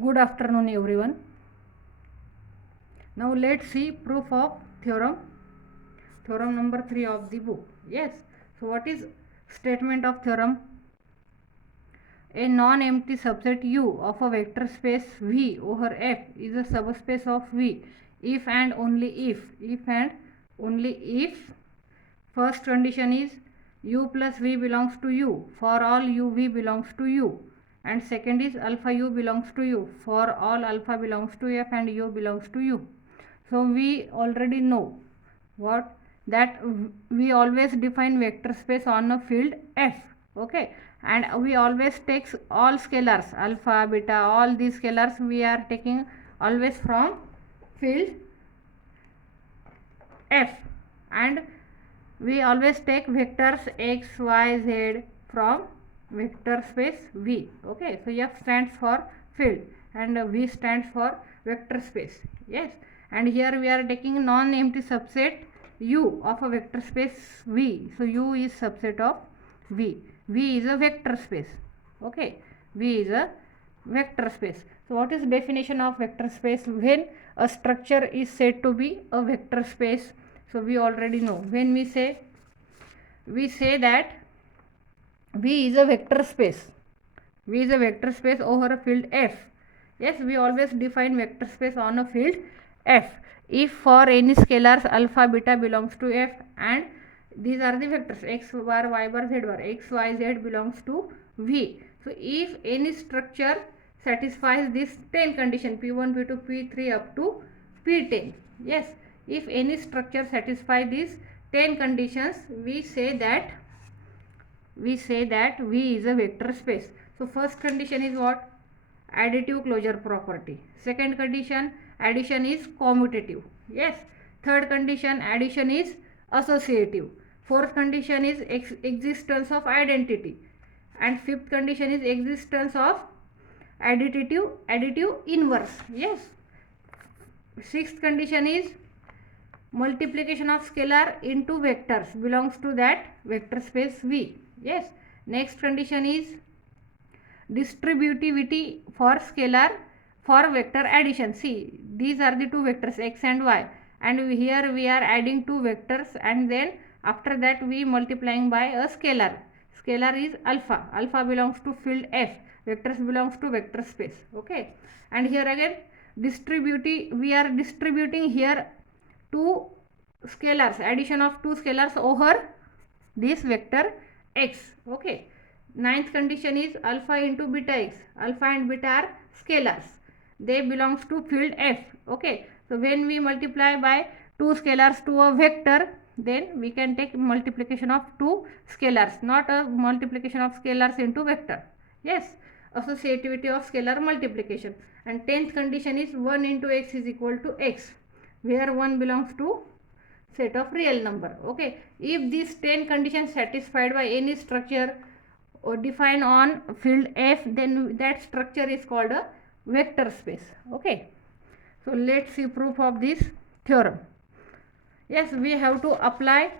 Good afternoon, everyone. Now let's see proof of theorem number 3 of the book. Yes, so what is statement of theorem? A non-empty subset U of a vector space V over F is a subspace of V if and only if first condition is U plus V belongs to U for all U V belongs to U, and second is alpha U belongs to U for all alpha belongs to F and U belongs to U. So we already know what that we always define vector space on a field F. Okay, and we always takes all scalars alpha beta, all these scalars we are taking always from field F, and we always take vectors x y z from vector space V. Okay, so F stands for field and V stands for vector space. Yes, and here we are taking non-empty subset U of a vector space V. So U is subset of V. V is a vector space. Okay, V is a vector space. So what is definition of vector space? When a structure is said to be a vector space, so we already know when we say that V is a vector space. V is a vector space over a field F. Yes, we always define vector space on a field F if for any scalars alpha beta belongs to F and these are the vectors x bar y bar z bar, x y z belongs to V. So if any structure satisfies this 10 condition P1 P2 P3 up to P10, yes, if any structure satisfy these 10 conditions, we say that V is a vector space. So first condition is what? Additive closure property. Second condition, addition is commutative. Yes. Third condition, addition is associative. Fourth condition is existence of identity, and fifth condition is existence of additive inverse. Yes. Sixth condition is multiplication of scalar into vectors belongs to that vector space V. Yes. Next condition is distributivity for scalar for vector addition. See, these are the two vectors x and y, and here we are adding two vectors, and then after that we multiplying by a scalar. Scalar is alpha. Alpha belongs to field F. Vectors belongs to vector space. Okay, and here again we are distributing here two scalars, addition of two scalars over this vector x. Okay, ninth condition is alpha into beta x. Alpha and beta are scalars, they belongs to field F. Okay, so when we multiply by two scalars to a vector, then we can take multiplication of two scalars, not a multiplication of scalars into vector. Yes, associativity of scalar multiplication. And 10th condition is 1 into x is equal to x, where 1 belongs to set of real number. Okay, if these 10 conditions satisfied by any structure or defined on field F, then that structure is called a vector space. Okay, so let's see proof of this theorem. Yes, we have to apply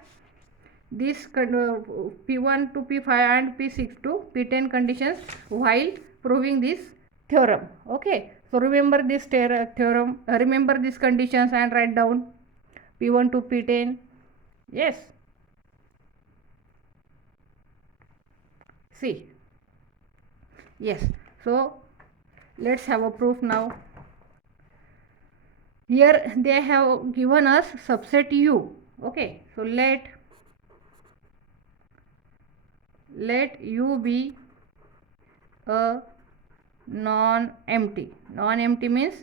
this P1 to P5 and P6 to P10 conditions while proving this theorem. Okay, so remember this theorem, remember these conditions and write down P1 to P10. Yes, see, yes, so let's have a proof now. Here they have given us subset U. Okay, so let U be a non-empty. Non-empty means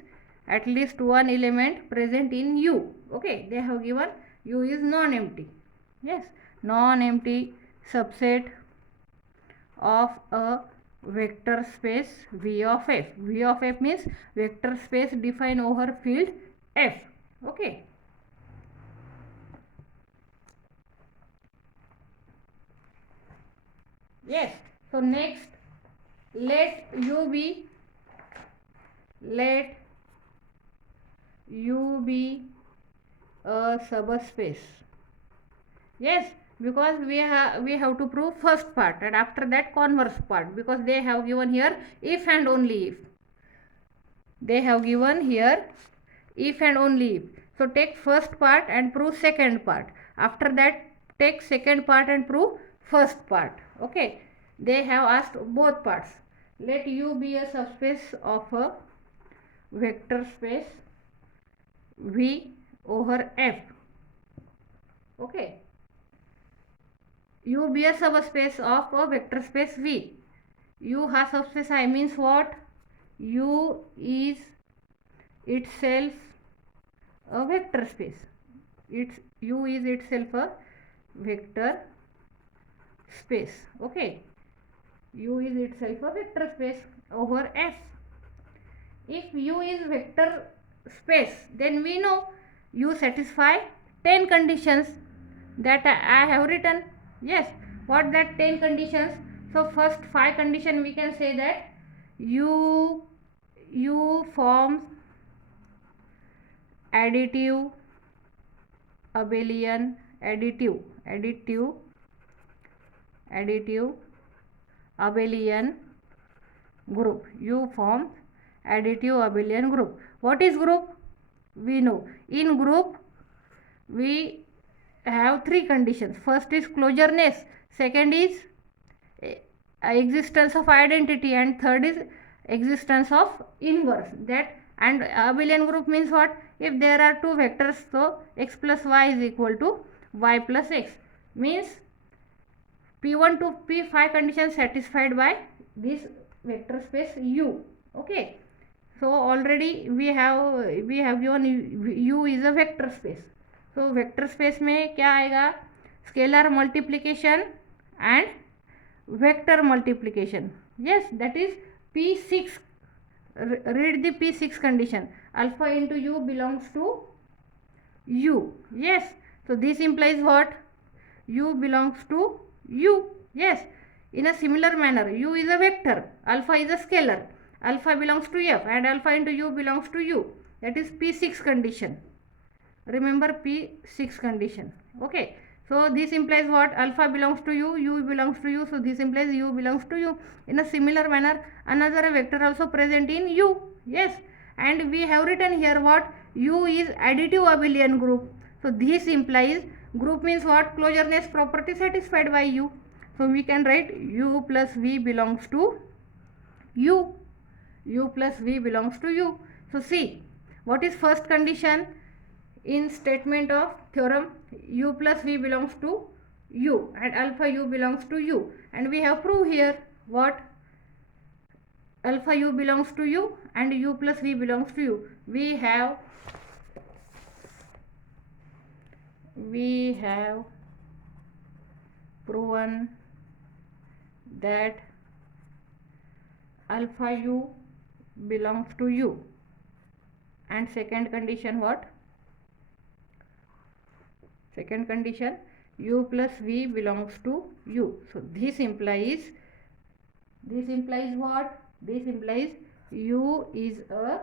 at least one element present in U. Okay, they have given U is non-empty. Yes, non-empty subset of a vector space V of F. V of F means vector space defined over field F. Okay. Yes. So next, let U be a subspace. Yes, because we have to prove first part and after that converse part, because they have given here if and only if. they have given here if and only if. So take first part and prove second part. After that take second part and prove first part. Okay, they have asked both parts. Let U be a subspace of a vector space V over F. Okay, U be a subspace of a vector space V. U हा subspace I means what? U is itself a vector space. U is itself a vector space. Okay, U is itself a vector space over S. If U is vector space, then we know U satisfy 10 conditions that I have written. Yes, what that 10 conditions? So first 5 condition we can say that U forms additive abelian abelian group. U forms additive abelian group. What is group? We know in group we have 3 conditions. First is closureness, second is existence of identity, and third is existence of inverse. That and abelian group means what? If there are two vectors, so x plus y is equal to y plus x, means p1 to p5 conditions satisfied by this vector space U. Okay, so already we have given U is a vector space. So vector space में क्या आएगा? Scalar multiplication and vector multiplication. Yes, that is P6. Read the P6 condition. Alpha into U belongs to U. Yes, so this implies what? U belongs to U. Yes, in a similar manner, U is a vector, alpha is a scalar, alpha belongs to F, and alpha into U belongs to U. That is P6 condition. Remember P6 condition. Okay, so this implies what? Alpha belongs to U, U belongs to U, so this implies U belongs to U. In a similar manner, another vector also present in U. Yes, and we have written here what? U is additive abelian group. So this implies group means what? Closureness property satisfied by U. So we can write U plus V belongs to U. U plus V belongs to U. So see, what is first condition? In statement of theorem, U plus V belongs to U and alpha U belongs to U, and we have proved here what? Alpha U belongs to U and U plus V belongs to U. We have proven that alpha U belongs to U, and second condition what? Second condition, U plus V belongs to U. So this implies what? This implies U is a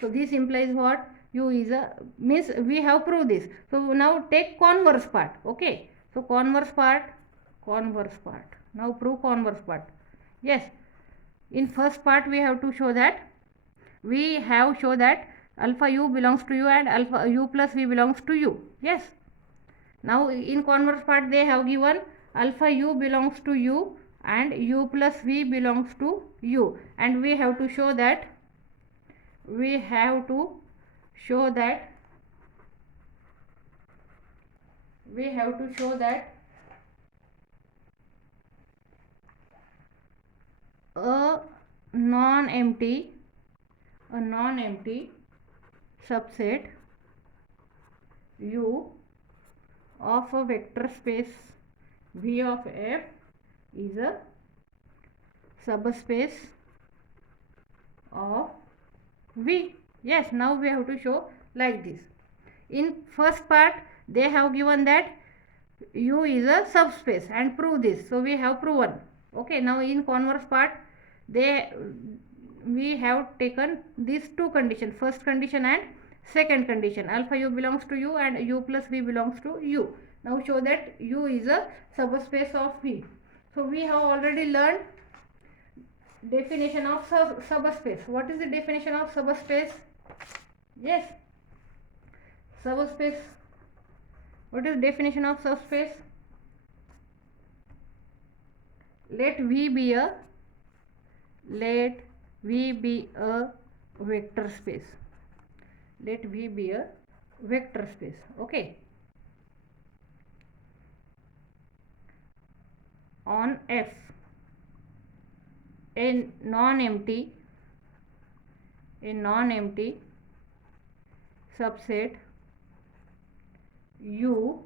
so this implies what? U is a, means we have proved this. So now take converse part. Okay, so converse part. Now prove converse part. Yes, in first part we have to show that alpha U belongs to U and alpha U plus V belongs to U. Yes, now in converse part they have given alpha U belongs to U and U plus V belongs to U, and we have to show that a non-empty subset U of a vector space V of F is a subspace of V. Yes, now we have to show like this. In first part they have given that U is a subspace and prove this, so we have proven. Okay, now in converse part we have taken these two conditions, first condition and second condition. Alpha U belongs to U and U plus V belongs to U. Now show that U is a subspace of V. So we have already learned definition of subspace. What is the definition of subspace? Yes, subspace. What is definition of subspace? Let V be a vector space. Let V be a vector space. Okay. On F, a non-empty subset U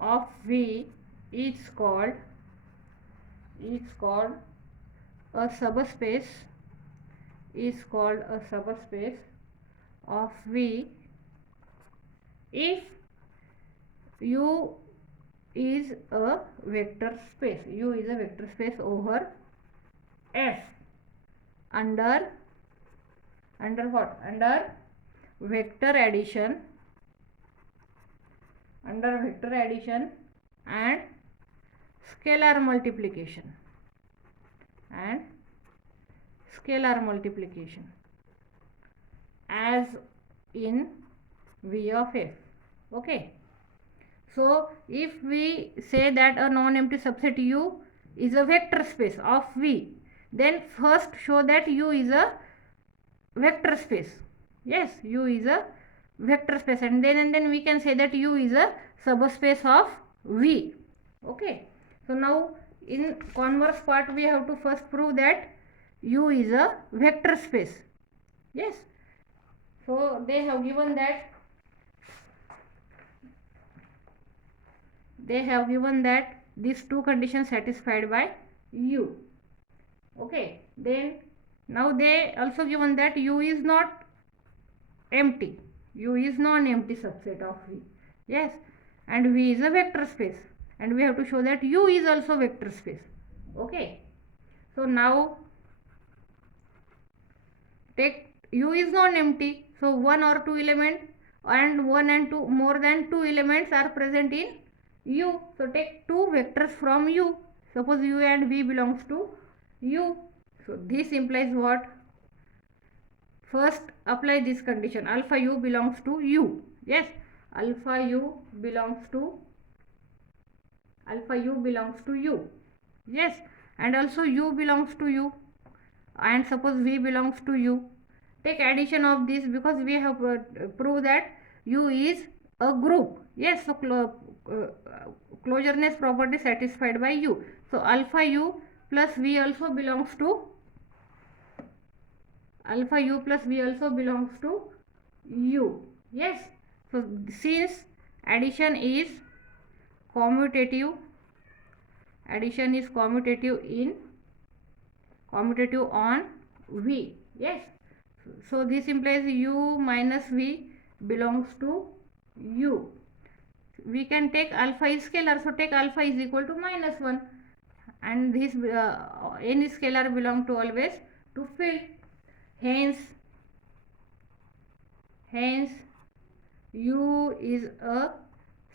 of V is called a subspace of V if U is a vector space. U is a vector space over F under what? Under vector addition and scalar multiplication as in V of F. Okay. So if we say that a non-empty subset U is a vector space of V, then first show that U is a vector space. Yes, U is a vector space, and then we can say that U is a subspace of V. Okay. So now in converse part we have to first prove that U is a vector space. Yes. So they have given that these two conditions satisfied by U. Okay. Then now they also given that U is not empty. U is non-empty subset of V. Yes. And V is a vector space. And we have to show that U is also vector space. Okay. So now take U is non-empty. So one or two element and one and two more than two elements are present in U. So take two vectors from U. Suppose U and V belongs to U. So this implies what? First apply this condition. Alpha U belongs to U. Yes. Alpha U belongs to U. Yes. And also U belongs to U. And suppose V belongs to U. Take addition of this because we have proved that U is a group. Yes. So closureness property satisfied by U. So alpha U plus V also belongs to U. Yes. So since addition is commutative on V. Yes. So this implies U minus V belongs to U. We can take alpha is scalar, so take alpha is equal to minus 1, and this any scalar belong to always to field. Hence U is a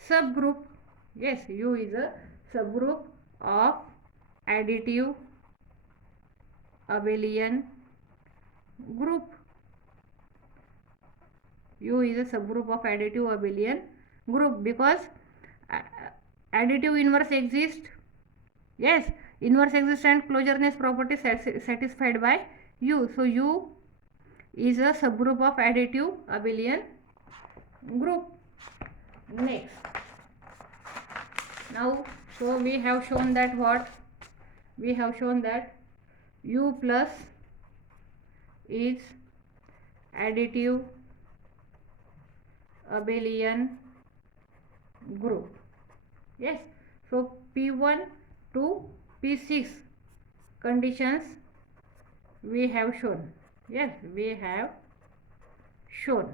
subgroup. Yes, U is a subgroup of additive abelian group. U is a subgroup of additive abelian group because additive inverse exists. Yes, inverse exists and closureness property satisfied by U. So U is a subgroup of additive abelian group. Next, now so we have shown that what? We have shown that U plus is additive abelian group. Yes. So P1 to P6 conditions we have shown. Yes, we have shown.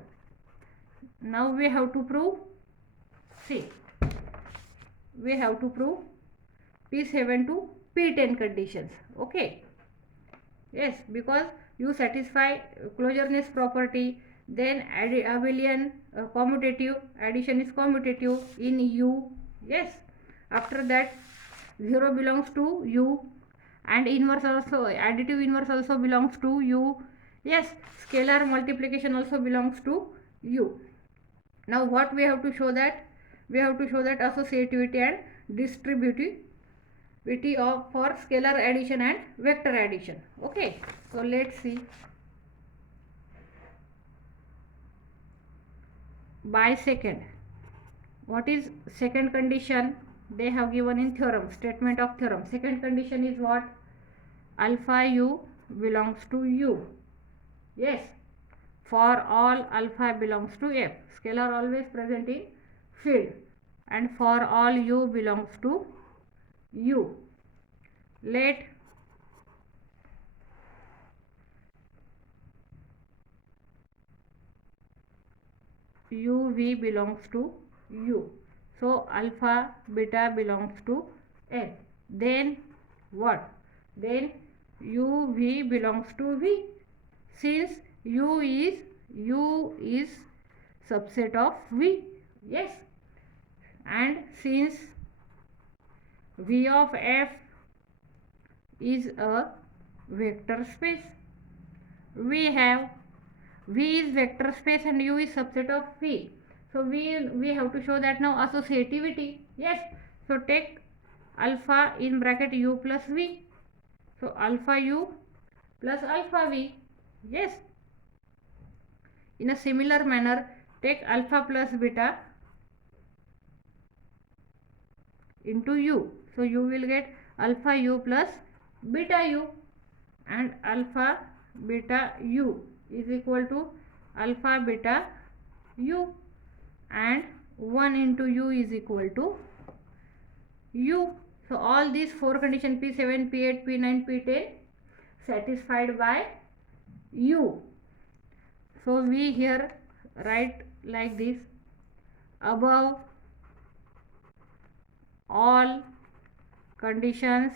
Now we have to prove, see, we have to prove P7 to P10 conditions. Okay. Yes, because you satisfy closureness property, then abelian commutative, addition is commutative in U. Yes. After that 0 belongs to U and inverse also, additive inverse also belongs to U. Yes, scalar multiplication also belongs to U. Now what we have to show that? We have to show that associativity and distributivity of for scalar addition and vector addition. Okay, so let's see. By second, what is second condition? They have given in theorem, statement of theorem. Second condition is what? Alpha U belongs to U. Yes, for all alpha belongs to F. Scalar always present in field, and for all U belongs to U. Let UV belongs to U. So alpha beta belongs to F. Then what? Then UV belongs to V. Since U is subset of V. Yes. And since V of F is a vector space, we have V is vector space and U is subset of V. So we have to show that now associativity. Yes. So take alpha in bracket U plus V. So alpha U plus alpha V. Yes. In a similar manner, take alpha plus beta into U. So you will get alpha U plus beta U, and alpha beta U is equal to alpha beta U, and 1 into U is equal to U. So all these four conditions P7, P8, P9, P10 satisfied by U. So we here write like this: above all conditions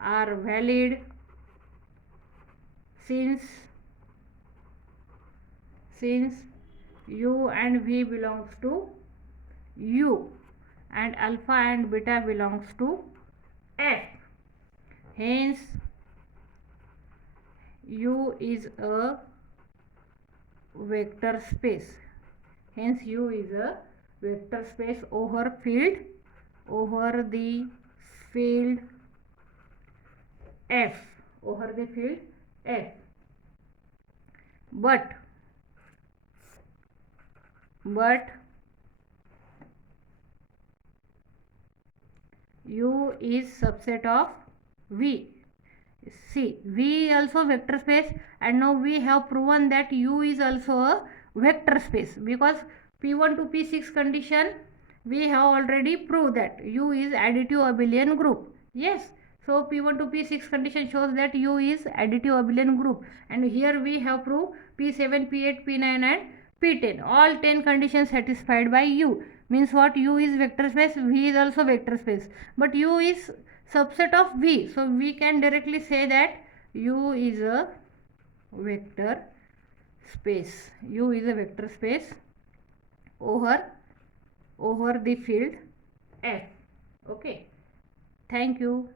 are valid since U and V belongs to U and alpha and beta belongs to F. Hence U is a vector space. Hence U is a vector space over the field F, but U is subset of V. See, V also vector space, and now we have proven that U is also a vector space, because P1 to P6 condition we have already proved that U is additive abelian group. Yes, so P1 to P6 condition shows that U is additive abelian group, and here we have proved P7, P8, P9 and P10. All 10 conditions satisfied by U. Means what? U is vector space, V is also vector space, but U is subset of V. So we can directly say that U is a vector space. U is a vector space over the field F. Okay. Thank you.